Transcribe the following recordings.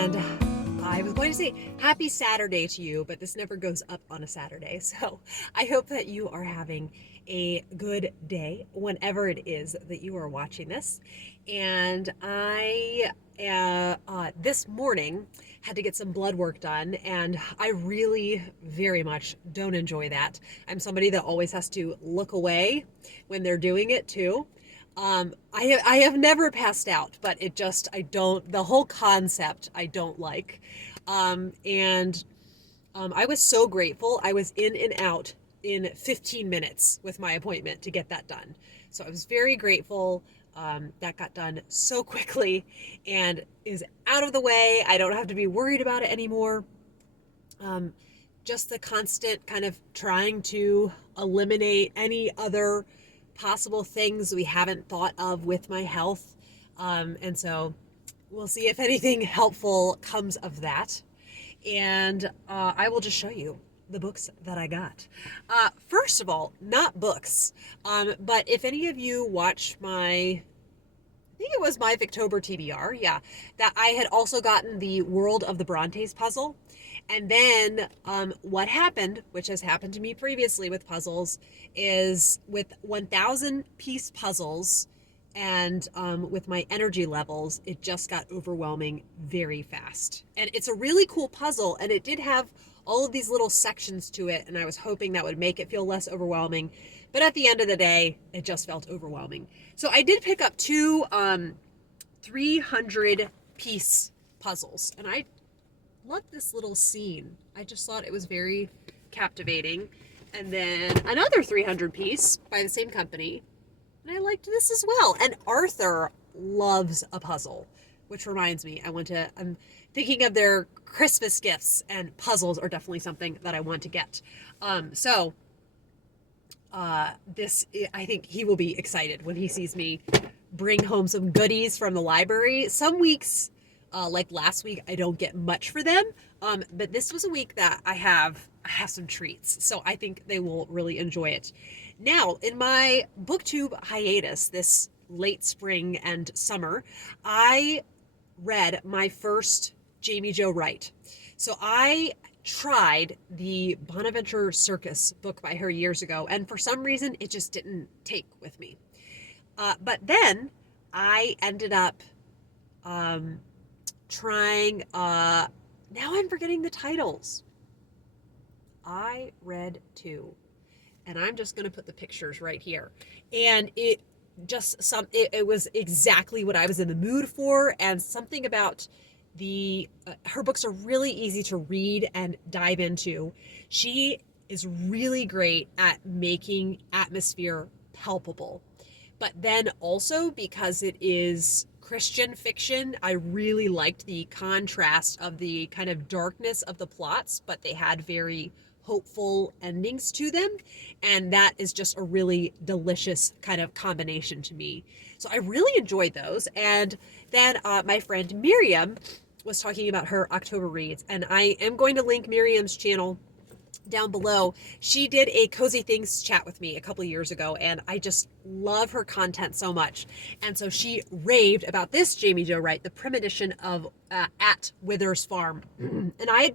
And I was going to say happy Saturday to you, but this never goes up on a Saturday. So I hope that you are having a good day whenever it is that you are watching this. And I, this morning, had to get some blood work done, and I really very much don't enjoy that. I'm somebody that always has to look away when they're doing it too. I have never passed out, but the whole concept I don't like. I was so grateful. I was in and out in 15 minutes with my appointment to get that done. So I was very grateful. That got done so quickly and is out of the way. I don't have to be worried about it anymore. Just the constant kind of trying to eliminate any other possible things we haven't thought of with my health. And so we'll see if anything helpful comes of that. And I will just show you the books that I got. First of all, not books, but if any of you watch I think it was my Victober TBR, yeah, that I had also gotten the World of the Brontes puzzle. And then what happened, which has happened to me previously with puzzles, is with 1,000 piece puzzles and with my energy levels, it just got overwhelming very fast. And it's a really cool puzzle, and it did have all of these little sections to it, and I was hoping that would make it feel less overwhelming. But at the end of the day, it just felt overwhelming. So I did pick up two 300 piece puzzles, and I loved this little scene. I just thought it was very captivating. And then another 300 piece by the same company, and I liked this as well. And Arthur loves a puzzle, which reminds me, I'm thinking of their Christmas gifts, and puzzles are definitely something that I want to get. I think he will be excited when he sees me bring home some goodies from the library. Some weeks, like last week, I don't get much for them. But this was a week that I have some treats. So I think they will really enjoy it. Now, in my booktube hiatus this late spring and summer, I read my first Jamie Jo Wright. So I tried the Bonaventure Circus book by her years ago, and for some reason it just didn't take with me. But then I ended up trying, now I'm forgetting the titles. I read two, and I'm just going to put the pictures right here. And it was exactly what I was in the mood for, and something about her books are really easy to read and dive into. She is really great at making atmosphere palpable. But then also, because it is Christian fiction, I really liked the contrast of the kind of darkness of the plots, but they had very hopeful endings to them. And that is just a really delicious kind of combination to me. So I really enjoyed those. And then my friend Miriam was talking about her October reads, and I am going to link Miriam's channel down below. She did a Cozy Things chat with me a couple years ago, and I just love her content so much. And so she raved about this Jamie Jo Wright, The Premonition of at Wither's Farm. And I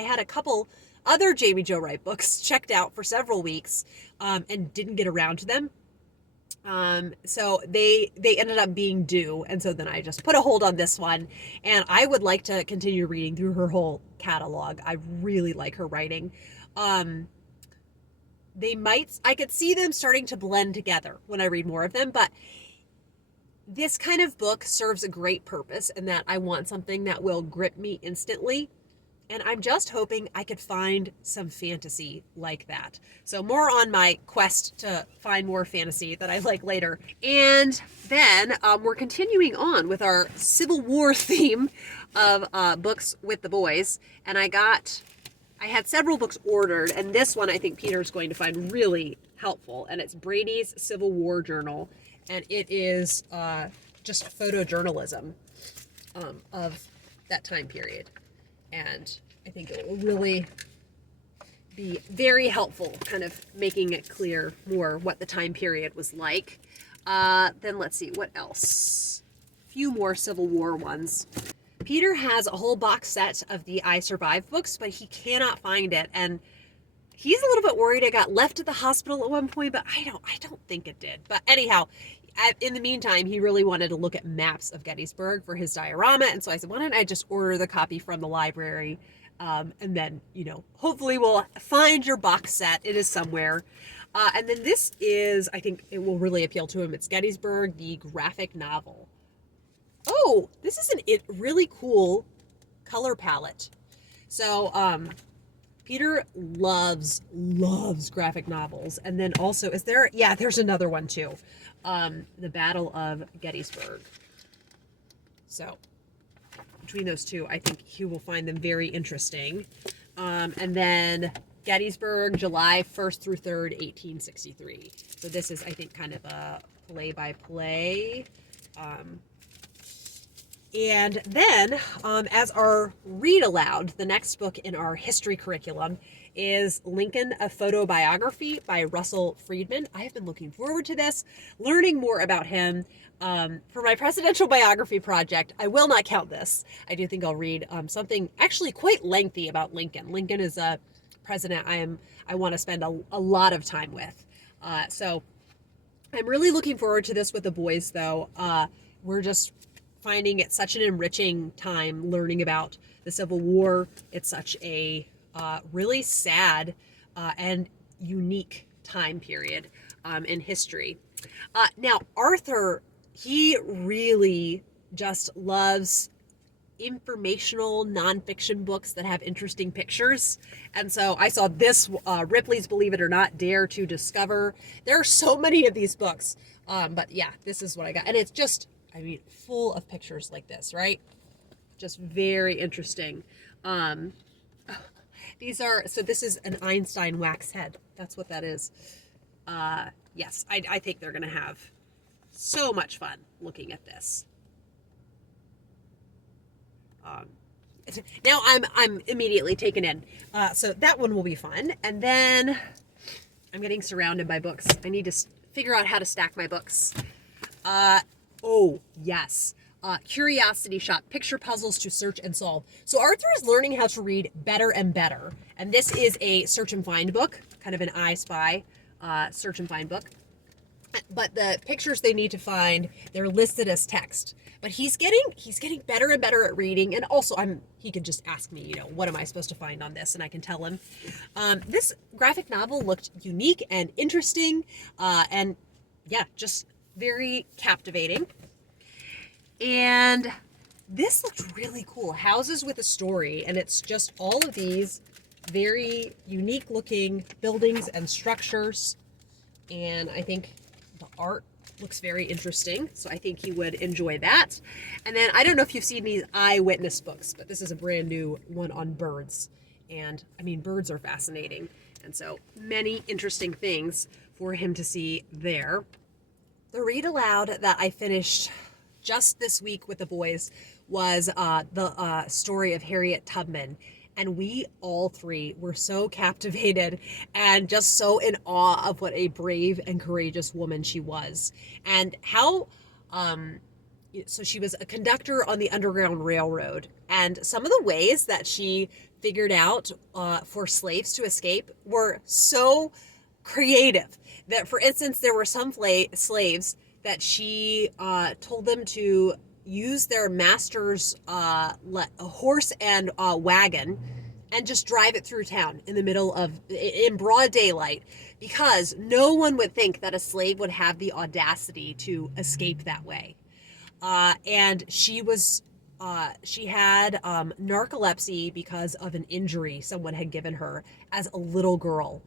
had a couple other Jamie Jo Wright books checked out for several weeks and didn't get around to them. So they ended up being due. And so then I just put a hold on this one, and I would like to continue reading through her whole catalog. I really like her writing. I could see them starting to blend together when I read more of them, but this kind of book serves a great purpose in that I want something that will grip me instantly. And I'm just hoping I could find some fantasy like that. So more on my quest to find more fantasy that I like later. And then we're continuing on with our Civil War theme of books with the boys. And I had several books ordered, and this one I think Peter's going to find really helpful. And it's Brady's Civil War Journal. And it is just photojournalism of that time period. And I think it will really be very helpful, kind of making it clear more what the time period was like. Then let's see, what else? A few more Civil War ones. Peter has a whole box set of the I Survived books, but he cannot find it. And he's a little bit worried it got left at the hospital at one point, but I don't think it did. But anyhow, in the meantime, he really wanted to look at maps of Gettysburg for his diorama. And so I said, why don't I just order the copy from the library? And then, hopefully we'll find your box set. It is somewhere. And then this is, I think it will really appeal to him. It's Gettysburg, the graphic novel. Oh, this is a really cool color palette. So, Peter loves graphic novels. And then also, there's another one too. The Battle of Gettysburg. So, between those two, I think he will find them very interesting. And then Gettysburg, July 1st through 3rd, 1863. So this is, I think, kind of a play-by-play. And then, as our read aloud, the next book in our history curriculum is Lincoln, a Photobiography by Russell Freedman. I have been looking forward to this, learning more about him. For my presidential biography project, I will not count this. I do think I'll read something actually quite lengthy about Lincoln. Lincoln is a president I want to spend a lot of time with. So I'm really looking forward to this with the boys, though. We're just finding it such an enriching time learning about the Civil War. It's such a really sad and unique time period in history. Now, Arthur, he really just loves informational nonfiction books that have interesting pictures. And so I saw this, Ripley's Believe It or Not, Dare to Discover. There are so many of these books. But yeah, this is what I got. And it's just, full of pictures like this, right? Just very interesting. This is an Einstein wax head. That's what that is. Yes, I think they're going to have so much fun looking at this. Now I'm immediately taken in. So that one will be fun. And then I'm getting surrounded by books. I need to figure out how to stack my books. Oh, yes. Curiosity Shop, Picture Puzzles to Search and Solve. So Arthur is learning how to read better and better. And this is a search and find book, kind of an I Spy search and find book. But the pictures they need to find, they're listed as text. But he's getting better and better at reading. And also he can just ask me, what am I supposed to find on this? And I can tell him. This graphic novel looked unique and interesting. And yeah, just very captivating. And this looked really cool. Houses with a Story. And it's just all of these very unique looking buildings and structures. And I think the art looks very interesting. So I think he would enjoy that. And then I don't know if you've seen these eyewitness books, but this is a brand new one on birds. And birds are fascinating. And so many interesting things for him to see there. The read aloud that I finished just this week with the boys was the story of Harriet Tubman. And we all three were so captivated and just so in awe of what a brave and courageous woman she was. And how, so she was a conductor on the Underground Railroad. And some of the ways that she figured out for slaves to escape were so creative. That, for instance, there were some slaves that she told them to use their master's horse and wagon and just drive it through town in broad daylight, because no one would think that a slave would have the audacity to escape that way. And she had narcolepsy because of an injury someone had given her as a little girl.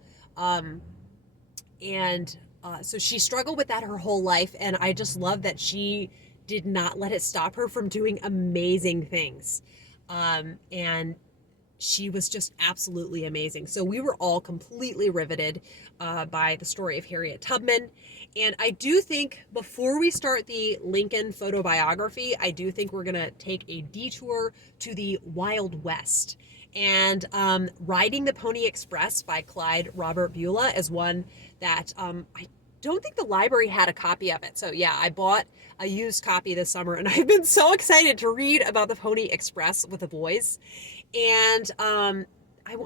So she struggled with that her whole life, and I just love that she did not let it stop her from doing amazing things. And she was just absolutely amazing. So we were all completely riveted by the story of Harriet Tubman. And I do think before we start the Lincoln Photobiography, I do think we're going to take a detour to the Wild West. And Riding the Pony Express by Clyde Robert Bulla is one that don't think the library had a copy of it. So yeah, I bought a used copy this summer, and I've been so excited to read about the Pony Express with the boys. And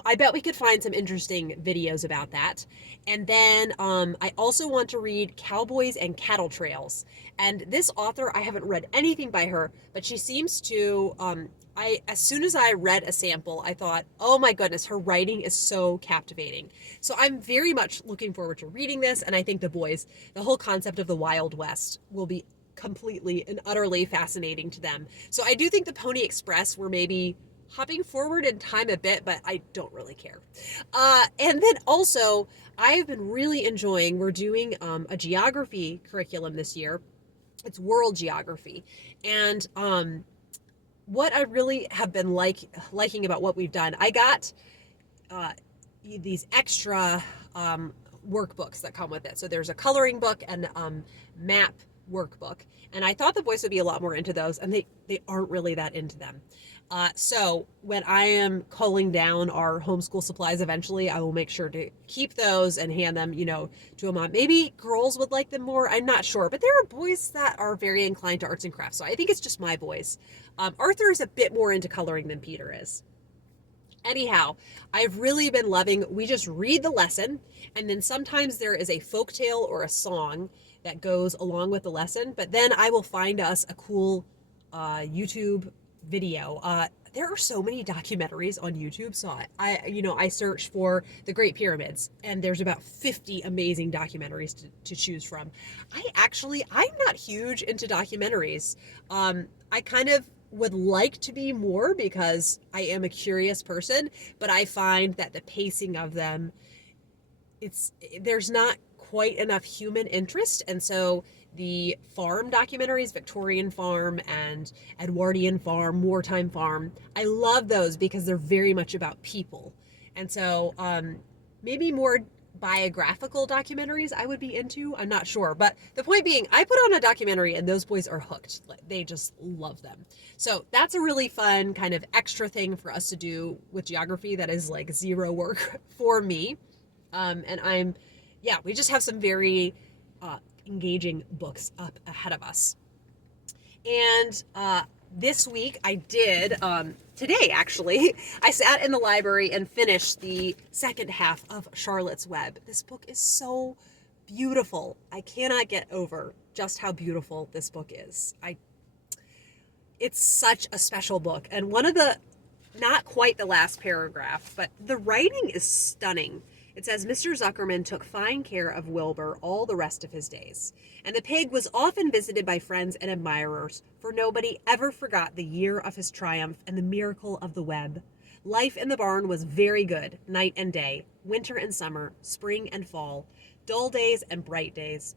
I bet we could find some interesting videos about that. And then I also want to read Cowboys and Cattle Trails. And this author, I haven't read anything by her, but she seems to. As soon as I read a sample, I thought, oh my goodness, her writing is so captivating. So I'm very much looking forward to reading this, and I think the boys, the whole concept of the Wild West, will be completely and utterly fascinating to them. So I do think the Pony Express were maybe hopping forward in time a bit, but I don't really care. And then also, I've been really enjoying, we're doing a geography curriculum this year. It's world geography. And what I really have been liking about what we've done, I got these extra workbooks that come with it. So there's a coloring book and map workbook. And I thought the boys would be a lot more into those, and they aren't really that into them. So when I am culling down our homeschool supplies eventually, I will make sure to keep those and hand them, to a mom. Maybe girls would like them more. I'm not sure. But there are boys that are very inclined to arts and crafts. So I think it's just my boys. Arthur is a bit more into coloring than Peter is. Anyhow, I've really been loving, we just read the lesson, and then sometimes there is a folktale or a song that goes along with the lesson, but then I will find us a cool YouTube video. There are so many documentaries on YouTube, so I search for the Great Pyramids, and there's about 50 amazing documentaries to choose from. I'm not huge into documentaries. I kind of would like to be more because I am a curious person, but I find that the pacing of them, there's not quite enough human interest, and so the farm documentaries, Victorian farm and Edwardian farm, wartime farm, I love those because they're very much about people. And so maybe more biographical documentaries I would be into. I'm not sure. But the point being, I put on a documentary and those boys are hooked. They just love them. So that's a really fun kind of extra thing for us to do with geography that is like zero work for me. And we just have some very engaging books up ahead of us. And this week I did, today actually, I sat in the library and finished the second half of Charlotte's Web. This book is so beautiful. I cannot get over just how beautiful this book is. It's such a special book. And one of the, not quite the last paragraph, but the writing is stunning. It says, Mr. Zuckerman took fine care of Wilbur all the rest of his days, and the pig was often visited by friends and admirers, for nobody ever forgot the year of his triumph and the miracle of the web. Life in the barn was very good, night and day, winter and summer, spring and fall, dull days and bright days.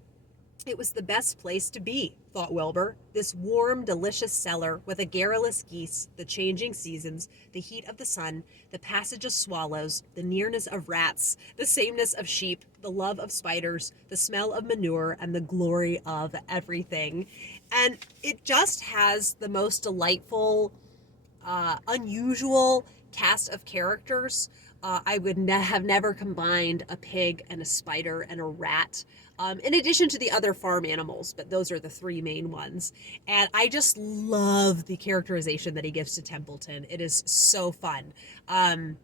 It was the best place to be, thought Wilbur, this warm, delicious cellar with a garrulous geese, the changing seasons, the heat of the sun, the passage of swallows, the nearness of rats, the sameness of sheep, the love of spiders, the smell of manure, and the glory of everything. And it just has the most delightful, unusual cast of characters. I would have never combined a pig and a spider and a rat, in addition to the other farm animals, but those are the three main ones. And I just love the characterization that he gives to Templeton. It is so fun. And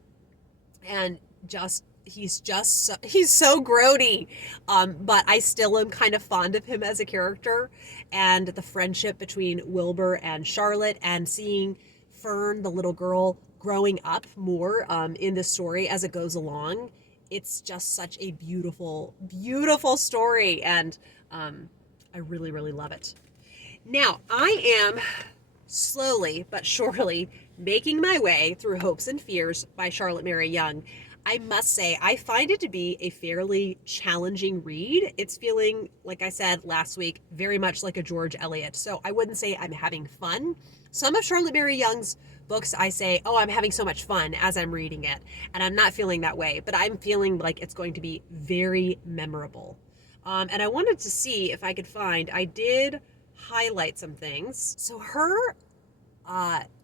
he's so grody. But I still am kind of fond of him as a character, and the friendship between Wilbur and Charlotte, and seeing Fern, the little girl, growing up more in the story as it goes along. It's just such a beautiful, beautiful story, and I really, really love it. Now, I am slowly but surely making my way through Hopes and Fears by Charlotte Mary Young. I must say, I find it to be a fairly challenging read. It's feeling, like I said last week, very much like a George Eliot. So I wouldn't say I'm having fun. Some of Charlotte Mary Young's books, I say, oh, I'm having so much fun as I'm reading it. And I'm not feeling that way, but I'm feeling like it's going to be very memorable. And I wanted to see if I could find, I did highlight some things. So her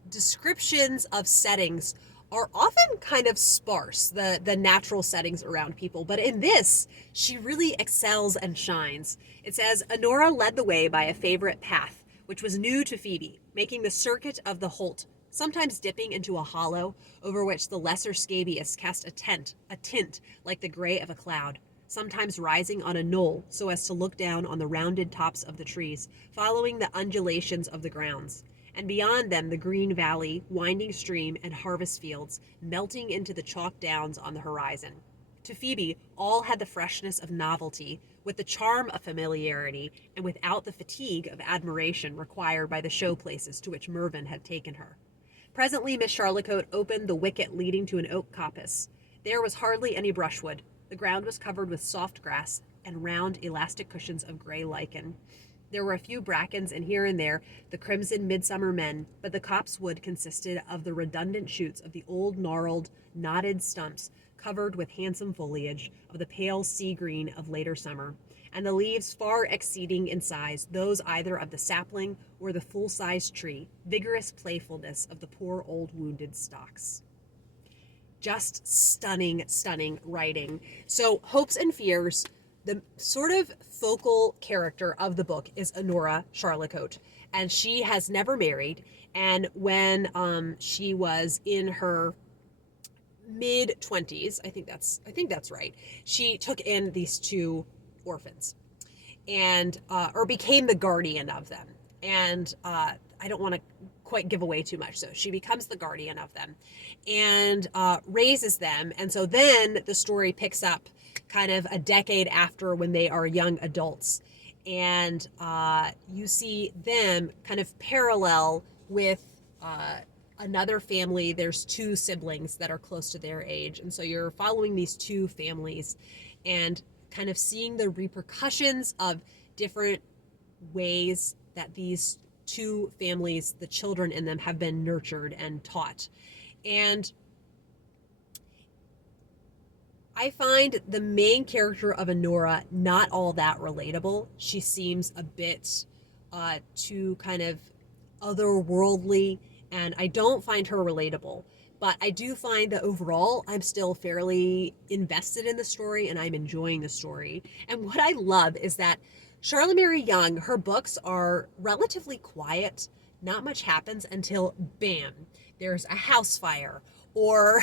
descriptions of settings are often kind of sparse, the natural settings around people. But in this, she really excels and shines. It says, Honora led the way by a favorite path, which was new to Phoebe, making the circuit of the Holt, sometimes dipping into a hollow over which the lesser scabious cast a tint like the gray of a cloud, sometimes rising on a knoll so as to look down on the rounded tops of the trees, following the undulations of the grounds. And beyond them the green valley, winding stream, and harvest fields, melting into the chalk downs on the horizon. To Phoebe, all had the freshness of novelty, with the charm of familiarity, and without the fatigue of admiration required by the show places to which Mervyn had taken her. Presently Miss Charlocote opened the wicket leading to an oak coppice. There was hardly any brushwood. The ground was covered with soft grass and round, elastic cushions of gray lichen. There were a few brackens and here and there the crimson midsummer men, but the copsewood consisted of the redundant shoots of the old gnarled, knotted stumps covered with handsome foliage of the pale sea green of later summer, and the leaves far exceeding in size those either of the sapling or the full-sized tree, vigorous playfulness of the poor old wounded stalks. Just stunning, stunning writing. So, Hopes and Fears, the sort of focal character of the book is Honora Charlocote, and she has never married. And when she was in her mid-20s, I think that's right, she took in these two orphans, and or became the guardian of them. And I don't want to quite give away too much, so she becomes the guardian of them and raises them. And so then the story picks up kind of a decade after, when they are young adults, and you see them kind of parallel with another family. There's two siblings that are close to their age, and so you're following these two families and kind of seeing the repercussions of different ways that these two families, the children in them, have been nurtured and taught. And I find the main character of Honora not all that relatable. She seems a bit too kind of otherworldly, and I don't find her relatable. But I do find that overall, I'm still fairly invested in the story, and I'm enjoying the story. And what I love is that Charlotte Mary Young, her books are relatively quiet. Not much happens until, bam, there's a house fire, or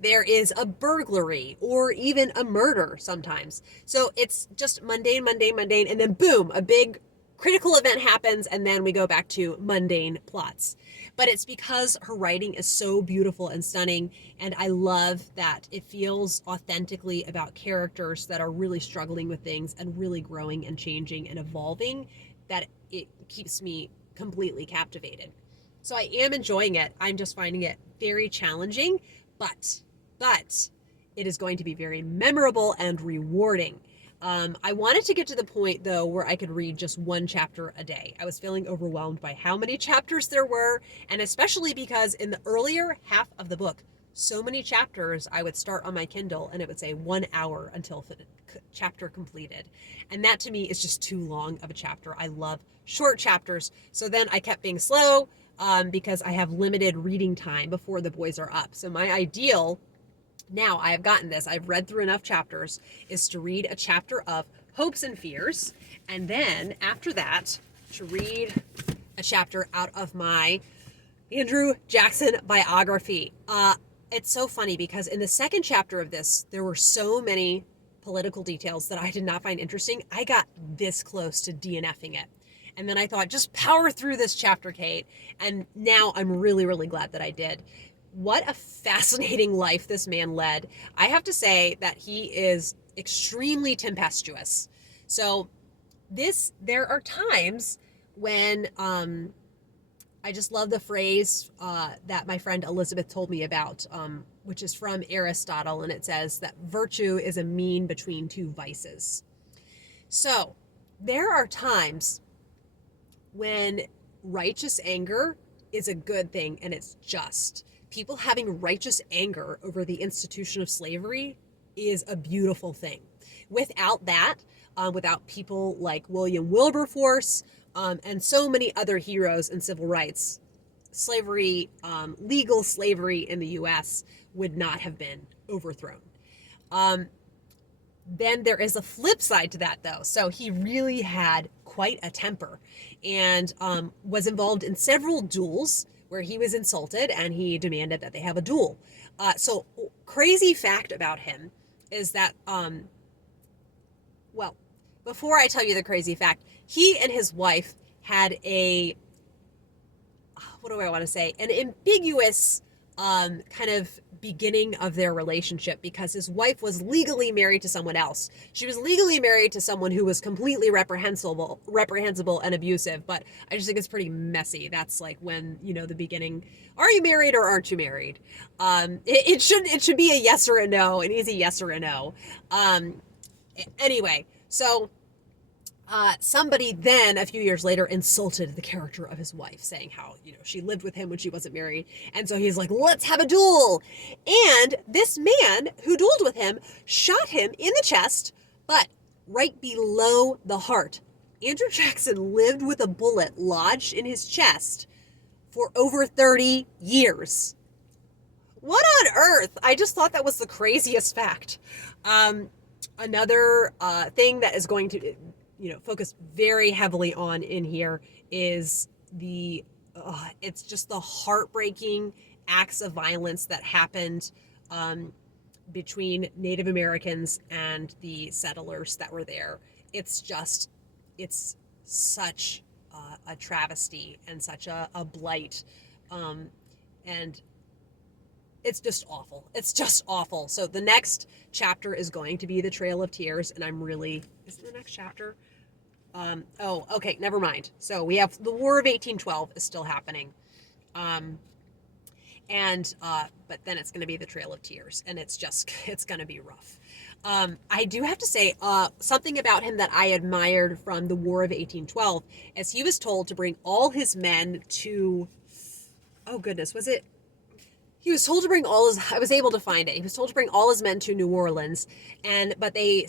there is a burglary, or even a murder sometimes. So it's just mundane, and then boom, a big critical event happens, and then we go back to mundane plots. But it's because her writing is so beautiful and stunning, and I love that it feels authentically about characters that are really struggling with things and really growing and changing and evolving, that it keeps me completely captivated. So I am enjoying it. I'm just finding it very challenging, but it is going to be very memorable and rewarding. I wanted to get to the point, though, where I could read just one chapter a day. I was feeling overwhelmed by how many chapters there were, and especially because in the earlier half of the book, so many chapters, I would start on my Kindle and it would say 1 hour until chapter completed. And that to me is just too long of a chapter. I love short chapters. So then I kept being slow because I have limited reading time before the boys are up. So my ideal, now I have gotten this, I've read through enough chapters, is to read a chapter of Hopes and Fears, and then after that to read a chapter out of my Andrew Jackson biography. It's so funny because in the second chapter of this, there were so many political details that I did not find interesting. I got this close to DNFing it. And then I thought, just power through this chapter, Kate. And now I'm really, really glad that I did. What a fascinating life this man led. I have to say that he is extremely tempestuous. So there are times when I just love the phrase that my friend Elizabeth told me about, which is from Aristotle, and it says that virtue is a mean between two vices. So there are times when righteous anger is a good thing and it's just. People having righteous anger over the institution of slavery is a beautiful thing. Without that, without people like William Wilberforce and so many other heroes in civil rights, slavery, legal slavery in the U.S. would not have been overthrown. Then there is a flip side to that, though. So he really had quite a temper and was involved in several duels where he was insulted and he demanded that they have a duel. So crazy fact about him is that, well, before I tell you the crazy fact, he and his wife had what do I want to say? An ambiguous kind of beginning of their relationship, because his wife was legally married to someone else. She was legally married to someone who was completely reprehensible and abusive, but I just think it's pretty messy. That's like when, the beginning, are you married or aren't you married? It should be a yes or a no, an easy yes or a no. Anyway, so somebody then, a few years later, insulted the character of his wife, saying how, she lived with him when she wasn't married. And so he's like, let's have a duel. And this man who dueled with him shot him in the chest, but right below the heart. Andrew Jackson lived with a bullet lodged in his chest for over 30 years. What on earth? I just thought that was the craziest fact. Another thing that is going to focus very heavily on in here is it's just the heartbreaking acts of violence that happened between Native Americans and the settlers that were there. It's such a travesty and such a blight. And it's just awful. It's just awful. So the next chapter is going to be the Trail of Tears, and is the next chapter? Okay, never mind. So we have the War of 1812 is still happening. But then it's going to be the Trail of Tears, and it's going to be rough. I do have to say, something about him that I admired from the War of 1812 is he was told to bring all his men to, oh goodness, was it? He was told to bring I was able to find it. He was told to bring all his men to New Orleans, but they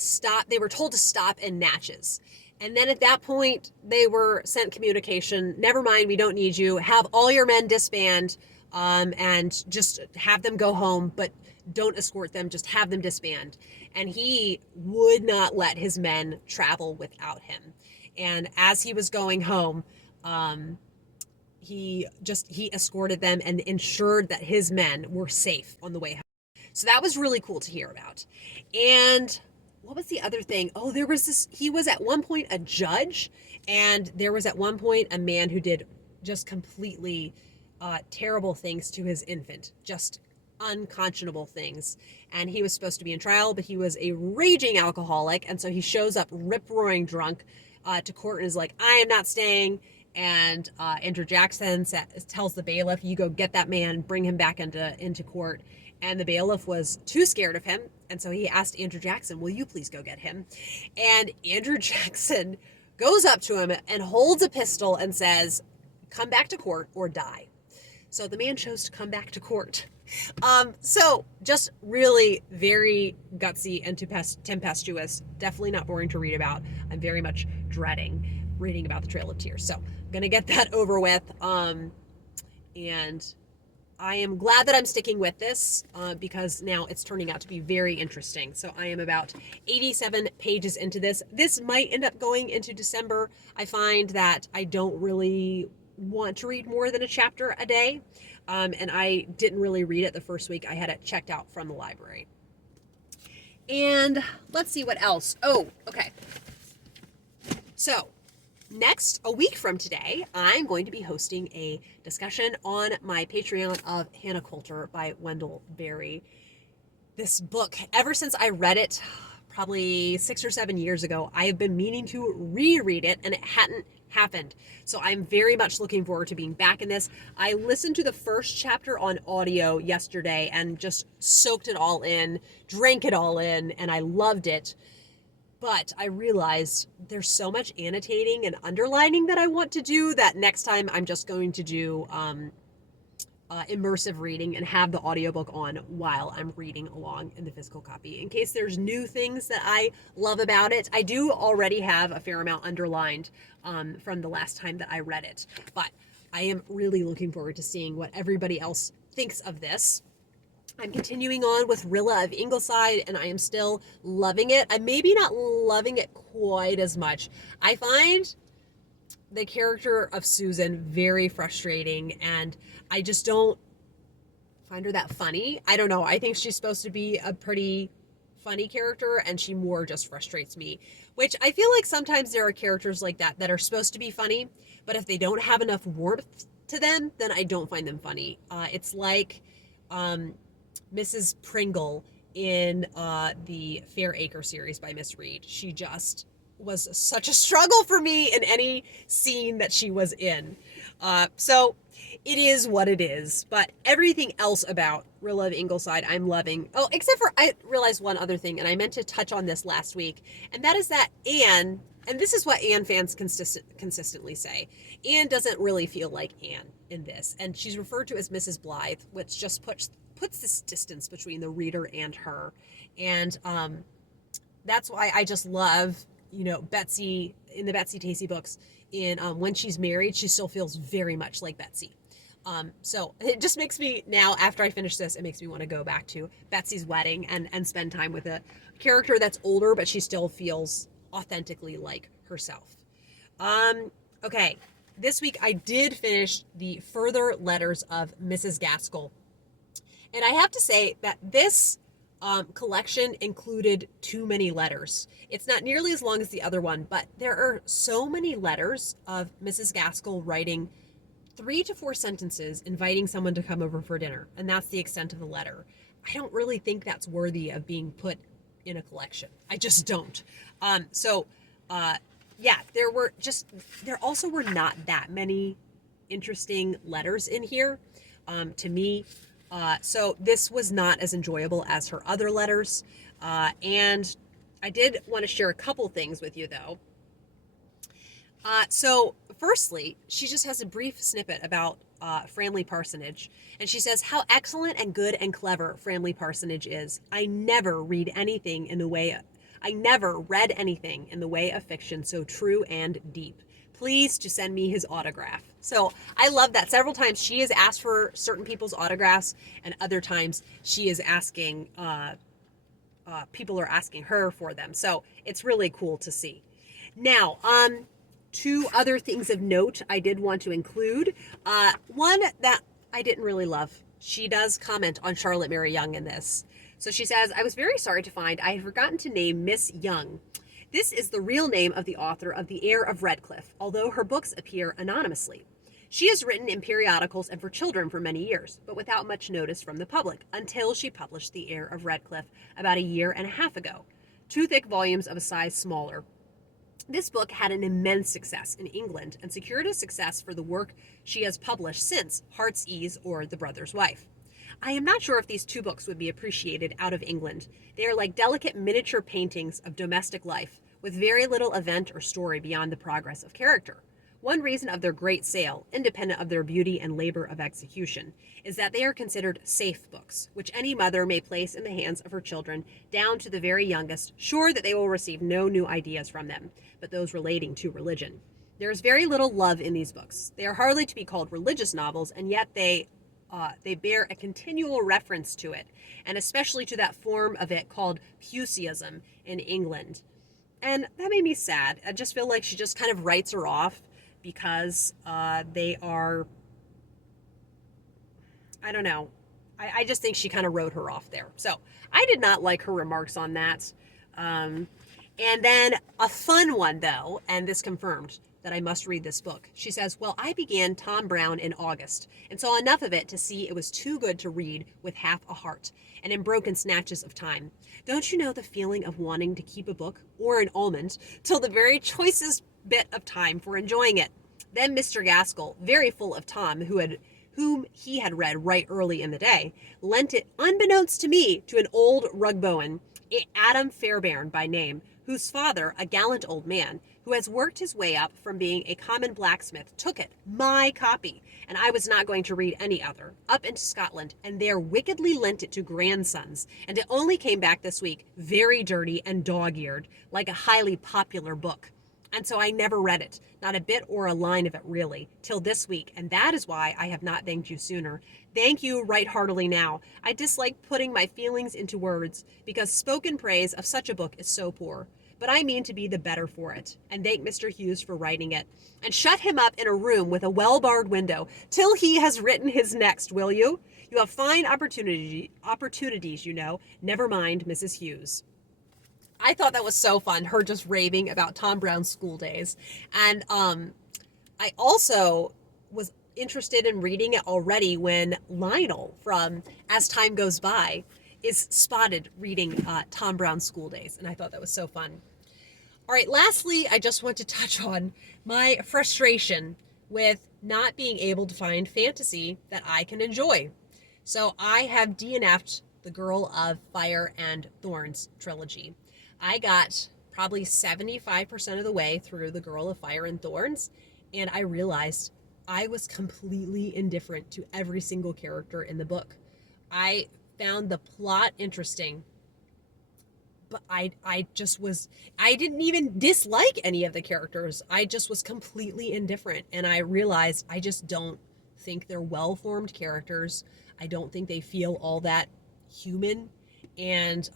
were told to stop in Natchez. And then at that point, they were sent communication, never mind, we don't need you. Have all your men disband, and just have them go home, but don't escort them, just have them disband. And he would not let his men travel without him. And as he was going home, he escorted them and ensured that his men were safe on the way home. So that was really cool to hear about. And what was the other thing? Oh, he was at one point a judge, and there was at one point a man who did just completely terrible things to his infant, just unconscionable things. And he was supposed to be in trial, but he was a raging alcoholic, and so he shows up rip-roaring drunk to court and is like, I am not staying. And Andrew Jackson tells the bailiff, you go get that man, bring him back into court. And the bailiff was too scared of him, and so he asked Andrew Jackson, will you please go get him? And Andrew Jackson goes up to him and holds a pistol and says, come back to court or die. So the man chose to come back to court. So just really very gutsy and tempestuous. Definitely not boring to read about. I'm very much dreading reading about the Trail of Tears. So I'm going to get that over with. And I am glad that I'm sticking with this because now it's turning out to be very interesting. So I am about 87 pages into this. This might end up going into December. I find that I don't really want to read more than a chapter a day. And I didn't really read it the first week. I had it checked out from the library. And let's see what else. Oh, okay. So next, a week from today, I'm going to be hosting a discussion on my Patreon of Hannah Coulter by Wendell Berry. This book, ever since I read it, probably 6 or 7 years ago, I have been meaning to reread it, and it hadn't happened. So I'm very much looking forward to being back in this. I listened to the first chapter on audio yesterday and just soaked it all in, drank it all in, and I loved it. But I realized there's so much annotating and underlining that I want to do that next time I'm just going to do immersive reading and have the audiobook on while I'm reading along in the physical copy. In case there's new things that I love about it, I do already have a fair amount underlined from the last time that I read it. But I am really looking forward to seeing what everybody else thinks of this. I'm continuing on with Rilla of Ingleside, and I am still loving it. I'm maybe not loving it quite as much. I find the character of Susan very frustrating, and I just don't find her that funny. I don't know. I think she's supposed to be a pretty funny character, and she more just frustrates me, which I feel like sometimes there are characters like that that are supposed to be funny, but if they don't have enough warmth to them, then I don't find them funny. It's like Mrs. Pringle in the Fair Acre series by Miss Reed. She just was such a struggle for me in any scene that she was in. So it is what it is. But everything else about Rilla of Ingleside, I'm loving. Oh, except for I realized one other thing, and I meant to touch on this last week, and that is that Anne, and this is what Anne fans consistently say, Anne doesn't really feel like Anne in this, and she's referred to as Mrs. Blythe, which just puts this distance between the reader and her. And that's why I just love, Betsy, in the Betsy Tacy books, in When She's Married, she still feels very much like Betsy. So it just makes me, now after I finish this, it makes me want to go back to Betsy's wedding and spend time with a character that's older, but she still feels authentically like herself. Okay, this week I did finish the Further Letters of Mrs. Gaskell. And I have to say that this collection included too many letters. It's not nearly as long as the other one, but there are so many letters of Mrs. Gaskell writing 3 to 4 sentences inviting someone to come over for dinner, and that's the extent of the letter. I don't really think that's worthy of being put in a collection. I just don't. Yeah, there also were not that many interesting letters in here to me. So this was not as enjoyable as her other letters. And I did want to share a couple things with you, though. So firstly, she just has a brief snippet about Framley Parsonage. And she says, how excellent and good and clever Framley Parsonage is. I never read anything in the way of fiction so true and deep. Please to send me his autograph. So I love that. Several times she has asked for certain people's autographs, and other times she is asking, people are asking her for them. So it's really cool to see. Now, 2 other things of note I did want to include. One that I didn't really love. She does comment on Charlotte Mary Young in this. So she says, I was very sorry to find I had forgotten to name Miss Young. This is the real name of the author of The Heir of Redcliffe, although her books appear anonymously. She has written in periodicals and for children for many years, but without much notice from the public, until she published The Heir of Redcliffe about a year and a half ago. 2 thick volumes of a size smaller. This book had an immense success in England and secured a success for the work she has published since Heart's Ease or The Brother's Wife. I am not sure if these 2 books would be appreciated out of England. They are like delicate miniature paintings of domestic life, with very little event or story beyond the progress of character. One reason of their great sale, independent of their beauty and labor of execution, is that they are considered safe books, which any mother may place in the hands of her children, down to the very youngest, sure that they will receive no new ideas from them, but those relating to religion. There is very little love in these books. They are hardly to be called religious novels, and yet they bear a continual reference to it, and especially to that form of it called Puseyism in England. And that made me sad. I just feel like she just kind of writes her off because they are, I don't know. I just think she kind of wrote her off there. So I did not like her remarks on that. And then a fun one, though, and this confirmed that I must read this book. She says, well, I began Tom Brown in August and saw enough of it to see it was too good to read with half a heart and in broken snatches of time. Don't you know the feeling of wanting to keep a book or an almond till the very choicest bit of time for enjoying it? Then Mr. Gaskell, very full of Tom, whom he had read right early in the day, lent it unbeknownst to me to an old rugbowen, Adam Fairbairn by name, whose father, a gallant old man, who has worked his way up from being a common blacksmith, took it, my copy, and I was not going to read any other, up into Scotland, and there wickedly lent it to grandsons, and it only came back this week, very dirty and dog-eared, like a highly popular book. And so I never read it, not a bit or a line of it really, till this week, and that is why I have not thanked you sooner. Thank you right heartily now. I dislike putting my feelings into words, because spoken praise of such a book is so poor. But I mean to be the better for it, and thank Mr. Hughes for writing it. And shut him up in a room with a well-barred window till he has written his next, will you? You have fine opportunities, you know. Never mind, Mrs. Hughes. I thought that was so fun, her just raving about Tom Brown's school days. And I also was interested in reading it already when Lionel from As Time Goes By is spotted reading Tom Brown's school days. And I thought that was so fun. All right, lastly, I just want to touch on my frustration with not being able to find fantasy that I can enjoy. So I have DNF'd the Girl of Fire and Thorns trilogy. I got probably 75% of the way through The Girl of Fire and Thorns, and I realized I was completely indifferent to every single character in the book. I found the plot interesting, but I didn't even dislike any of the characters. I just was completely indifferent, and I realized I just don't think they're well-formed characters. I don't think they feel all that human and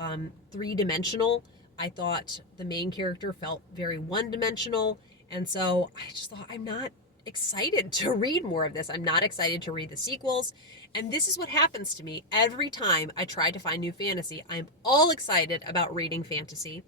three-dimensional. I thought the main character felt very one-dimensional, and so I just thought, I'm not excited to read more of this. I'm not excited to read the sequels, and this is what happens to me every time I try to find new fantasy. I'm all excited about reading fantasy,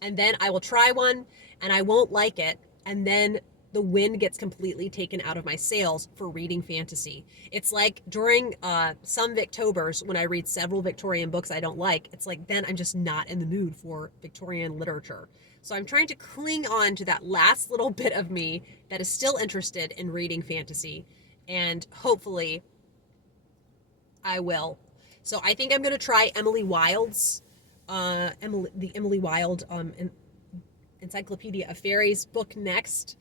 and then I will try one, and I won't like it, and then the wind gets completely taken out of my sails for reading fantasy. It's like during some Victobers, when I read several Victorian books I don't like, it's like then I'm just not in the mood for Victorian literature. So I'm trying to cling on to that last little bit of me that is still interested in reading fantasy, and hopefully I will. So I think I'm going to try Emily Wilde's, the Emily Wilde Encyclopedia of Fairies book next.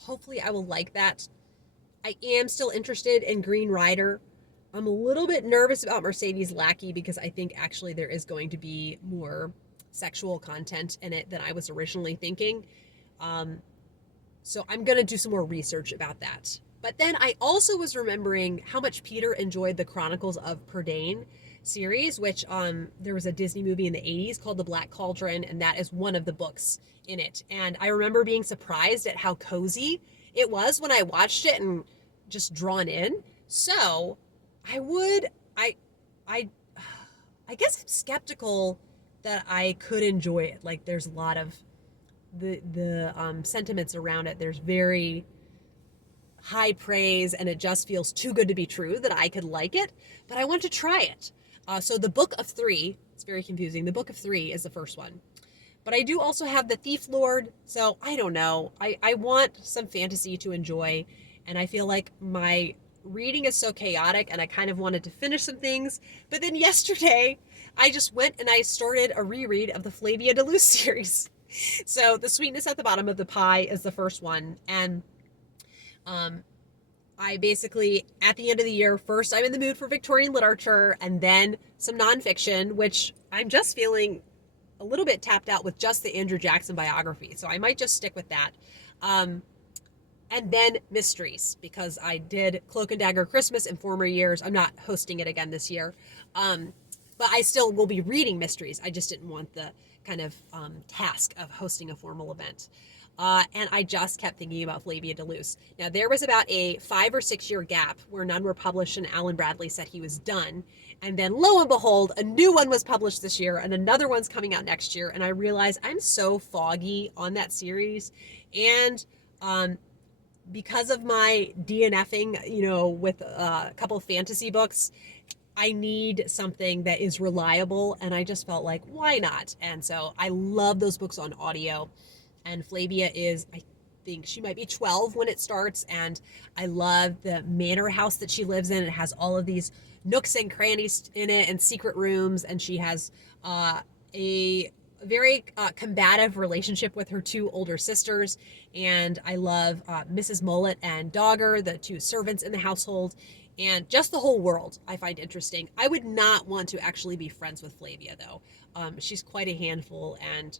Hopefully I will like that. I am still interested in Green Rider. I'm a little bit nervous about Mercedes Lackey because I think actually there is going to be more sexual content in it than I was originally thinking. So I'm going to do some more research about that. But then I also was remembering how much Peter enjoyed the Chronicles of Prydain series, which there was a Disney movie in the 80s called The Black Cauldron, and that is one of the books in it. And I remember being surprised at how cozy it was when I watched it and just drawn in. So I guess I'm skeptical that I could enjoy it. Like there's a lot of the sentiments around it. There's very high praise, and it just feels too good to be true that I could like it, but I want to try it. So the Book of Three, it's very confusing. The Book of Three is the first one. But I do also have The Thief Lord, so I don't know. I want some fantasy to enjoy, and I feel like my reading is so chaotic, and I kind of wanted to finish some things. But then yesterday, I just went and I started a reread of the Flavia de Luce series. So The Sweetness at the Bottom of the Pie is the first one, and I basically, at the end of the year, first I'm in the mood for Victorian literature, and then some nonfiction, which I'm just feeling a little bit tapped out with just the Andrew Jackson biography. So I might just stick with that. And then mysteries, because I did Cloak and Dagger Christmas in former years. I'm not hosting it again this year. But I still will be reading mysteries. I just didn't want the kind of task of hosting a formal event. And I just kept thinking about Flavia de Luce. Now, there was about a 5 or 6 year gap where none were published, and Alan Bradley said he was done. And then, lo and behold, a new one was published this year, and another one's coming out next year. And I realized I'm so foggy on that series. And because of my DNFing, with a couple of fantasy books, I need something that is reliable. And I just felt like, why not? And so I love those books on audio. And Flavia is, I think she might be 12 when it starts. And I love the manor house that she lives in. It has all of these nooks and crannies in it and secret rooms. And she has a very combative relationship with her 2 older sisters. And I love Mrs. Mullet and Dogger, the 2 servants in the household. And just the whole world I find interesting. I would not want to actually be friends with Flavia, though. She's quite a handful, and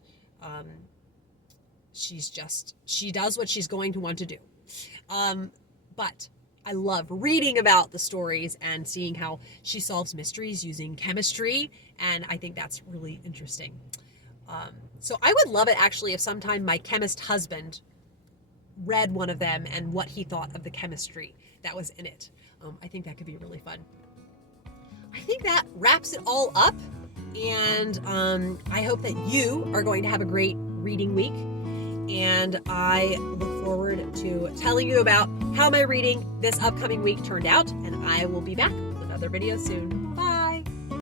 she does what she's going to want to do. But I love reading about the stories and seeing how she solves mysteries using chemistry, and I think that's really interesting. So I would love it actually if sometime my chemist husband read one of them and what he thought of the chemistry that was in it. I think that could be really fun. I think that wraps it all up, and I hope that you are going to have a great reading week, and I look forward to telling you about how my reading this upcoming week turned out, and I will be back with another video soon.